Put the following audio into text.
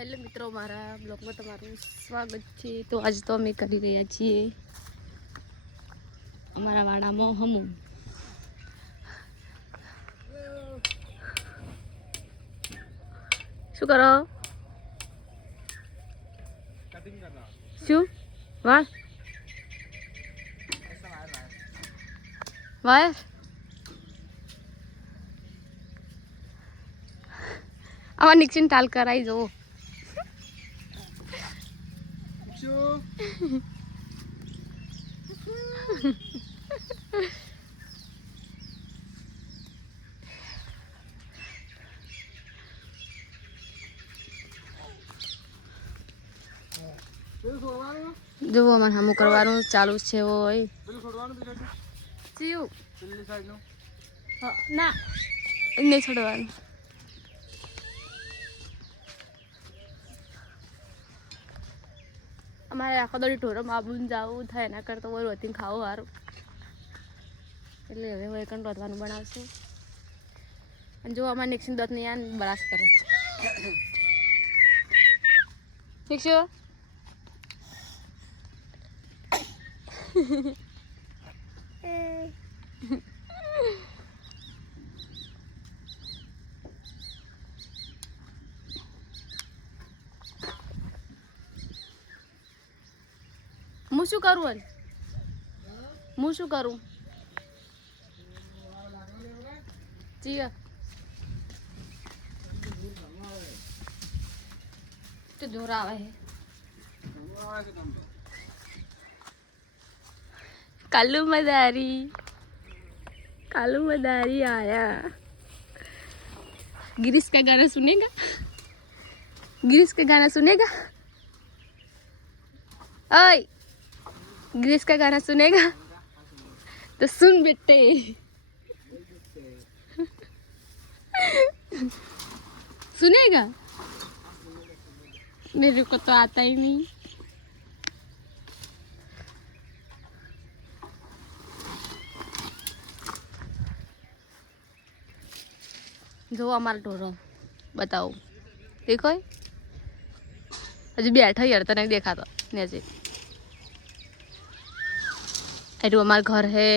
હેલો મિત્રો, મારા બ્લોગમાં તમારું સ્વાગત છે। તો આજે તો અમે કરી રહ્યા છીએ અમારા વાડામાં હમું। શું કરો? શું વાહ વાયર આમાં નિક્ષિન ટાલ કરાઈ જવો। જો અમારે હમું કરવાનું ચાલુ છે। હોય ના નહીં છોડવાનું। અમારે આખો દોડી ઢોરો માબુને જવું થાય એના કરતાં હોય રોટીને ખાવું સારું એટલે હવે હોય કંઈ રોધવાનું બનાવશું। અને જો અમારે નિક્ષિન દોત નહીં આ બરાસ કરે નિક્ષુ હું શું કરું અલ હું શું કરું જીયા તો જોર આવે હે कालू मदारी आया। गिरीश का गाना सुनेगा? गिरीश का गाना सुनेगा? ओए गिरीश का गाना सुनेगा तो सुन बेटे। सुनेगा? मेरे को तो आता ही नहीं। जो हमारा ढोरो बताओ देखो अभी बैठा यार तो नहीं देखा तो नीचे हमारा घर है।